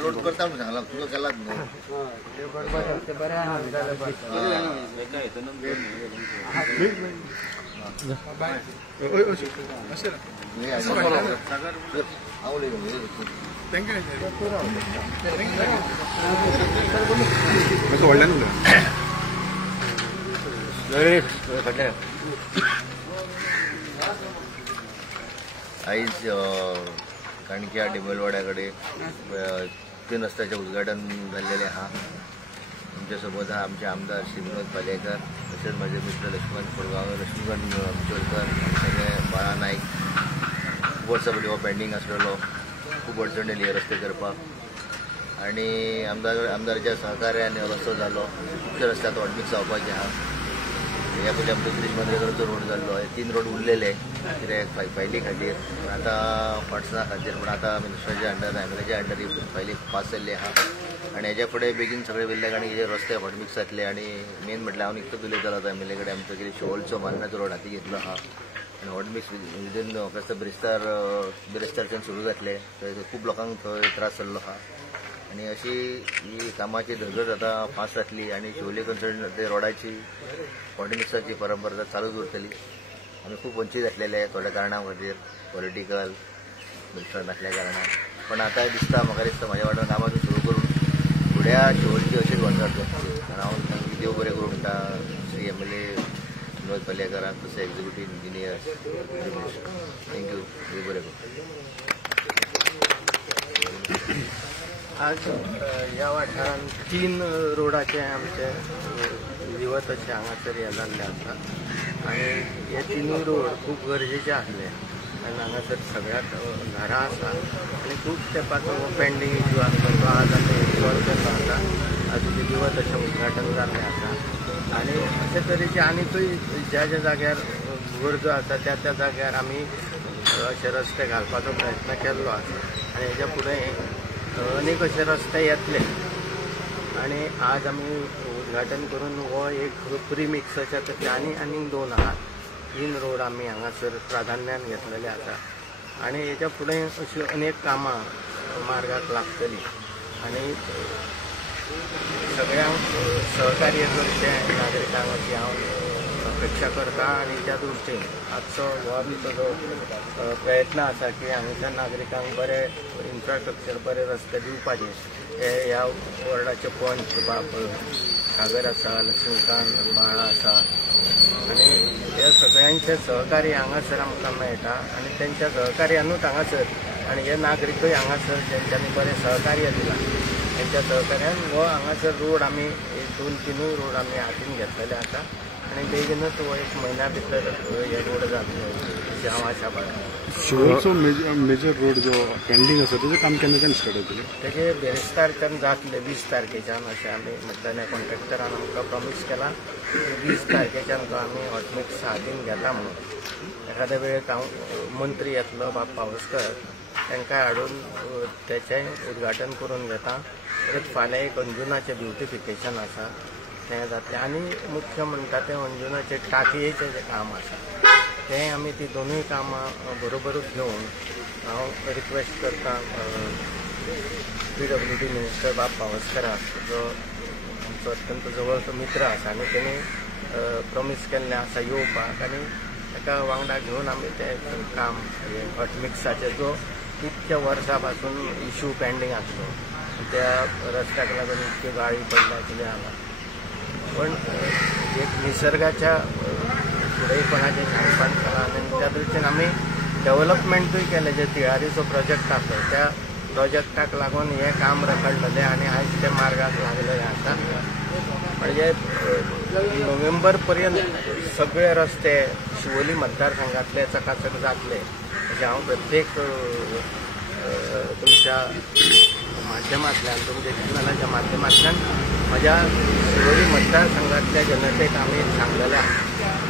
रोड करता सांगला तुझं केलाच आईज काणक्या डिमलवाड्याकडे 3 रस्त्याचे उद्घाटन झालेले आहा. आमच्यासोबत आमचे आमदार श्री विनोद पालेकर तसेच माझे मित्र लक्ष्मण कोळगाव लक्ष्मण आमचोलकर सगळे बाळा नाईक खूप वर्सां पेंडिंग आसलेलो खूप अडचण येयली रस्ते करपाक आणि आमदाराच्या सहकार्यान रस्तो जालो. खुबशे रस्त्यात हॉटमिक्स जावपाचे आहा. ह्या पयलीं आमचो गिरीश मांद्रेकरांचो रोड जाल्लो 3 रोड उरलेले कित्याक फायली खातीर पण आतां फाटसना खातीर पण आतां मिनिस्टराच्या अंडर एमएलएच्या अंडर ही फायली पास जाल्ली आहा आनी हेच्या फुडें बेगीन सगळे वेल्ले आनी हे रस्ते हॉटमिक्स जातले आनी मेन म्हटल्यार हांव निकतोच उलयतालो आतां एमएलए कडेन आमचो कितें शिवोलचो मान्नाचो रोड हाती घेतलो आहा आनी हॉटमिक्स विदीन बिरेस्तारच्यान सुरू जातले. खूब लोकांक थंय त्रास जाल्लो आहा आनी अशी ही कामाची धगत आतां फास्ट जातली आनी शिवोले कन्सर्न ते रोडाची हॉटमिक्साची परंपरा चालूच उरतली. आमी खूब वंचीत आसलेले थोड्या कारणां खातीर पॉलिटिकल मिनिस्टर नासल्या कारणान पण आतां दिसता म्हाका दिसता म्हाज्या वांगडा कामातून सुरू करून फुड्या शिवोलची अशीच वंचाट जातली. हांव देव बरें करूं म्हणटा श्री एमएलए विनोद पालेकराक तशें एक्झिक्युटीव इंजिनियर. थँक्यू. देव बरें करूं. आज ह्या वाठारांत 3 रोडाचे आमचे विवत अशे हांगासर हे जाल्ले आसा आनी हे 3 रोड खूब गरजेचे आसले आनी हांगासर सगळ्याक घरां आसा आनी खूब तेंपाचो पेंडींग इश्यू आसलो तो आज आमी सॉल्व केल्लो आसा. आज विवत अशें उद्घाटन जाल्लें आसा आनी अशे तरेचे आनीकूय ज्या ज्या जाग्यार गरजो आसा त्या त्या जाग्यार आमी अशे रस्ते घालपाचो प्रयत्न केल्लो आसा आनी हेच्या फुडें अनेक अशे रस्ते येतले आनी आज आमी उद्घाटन करून हो एक प्रिमिक्साच्या तशें आनीक 2 आहा 3 रोड आमी हांगासर प्राधान्यान घेतलेले आसा आनी हेच्या फुडें अशीं अनेक कामां मार्गाक लागतलीं आनी सगळ्यांक सहकार्य करचें नागरिकांक अशी हांव अपेक्षा करता आनी त्या दृश्टीन आजचो हो आमचो जो प्रयत्न आसा की हांगाच्या नागरिकांक बरे इन्फ्रास्ट्रक्चर बरे रस्ते दिवपाचे हे ह्या वॉर्डाचे पंच बाब सागर आसा लक्ष्मीकांत बाळा आसा आनी हे हे सगळ्यांचे सहकार्य हांगासर आमकां मेळटा आनी तेंच्या सहकार्यानूच हांगासर आनी हे नागरिकूय हांगासर तेंच्यांनी बरें सहकार्य दिलां. तेंच्या सहकार्यान हो हांगासर रोड आमी 2-3 रोड आमी हातीन घेतलेले आसा आनी बेगीनच हो 1 म्हयन्या भितर हे रोड जातले अशी हांव आशा बाळगतां. शिवोरचो मेजर रोड जो पेंडिंग आसा तेजें काम केन्नाच्यान स्टार्ट जातलें? तेजे बेरेस्तारच्यान जातले 20 तारखेच्यान अशें आमी म्हटलेलें. कॉन्ट्रॅक्टरान आमकां प्रॉमीस केला 20 तारखेच्यान तो आमी हॉटमिक्स हातीन घेता म्हणून. एखाद्या वेळेक हांव मंत्री येतलो बाब पावसकर तांकां हाडून तेचें उद्घाटन करून घेता. परत फाल्यां एक अंजुनाचें ब्युटिफिकेशन आसा तें जातलें आनी मुख्य म्हणटा तें अंजुनाचें टाकयेचें जें काम आसा तें आमी ती दोनूय कामां बरोबरूच घेवन हांव रिक्वेस्ट करतां PWD मिनिस्टर बाब पावसकराक, जो आमचो अत्यंत जवळचो मित्र आसा आनी तेणी प्रॉमीस केल्लें आसा येवपाक आनी ताका वांगडा घेवन आमी तें काम हॉटमिक्साचें जो इतक्या वर्सां पासून इश्यू पेंडींग आसलो त्या रस्त्याक लागून इतक्यो गाळी पडल्या कितें जालां पण एक निसर्गाच्या फुडेपणाचें सांगपान केलां आनी त्या दृश्टीन आमी डेव्हलपमेंटूय केलें. जे तिळारीचो प्रोजेक्ट आसलो त्या प्रोजेक्टाक लागून हें काम रखडलेलें आनी आयज तें मार्गाक लागलेलें आसा. म्हणजे नोव्हेंबर पर्यंत सगळे रस्ते शिवोली मतदारसंघातले चकाचक जातले अशें हांव प्रत्येक तुमच्या माध्यमांतल्यान तुमच्या चॅनलाच्या माध्यमांतल्यान म्हज्या शिवोली मतदारसंघातल्या जनतेक आमी सांगलेलें आसा.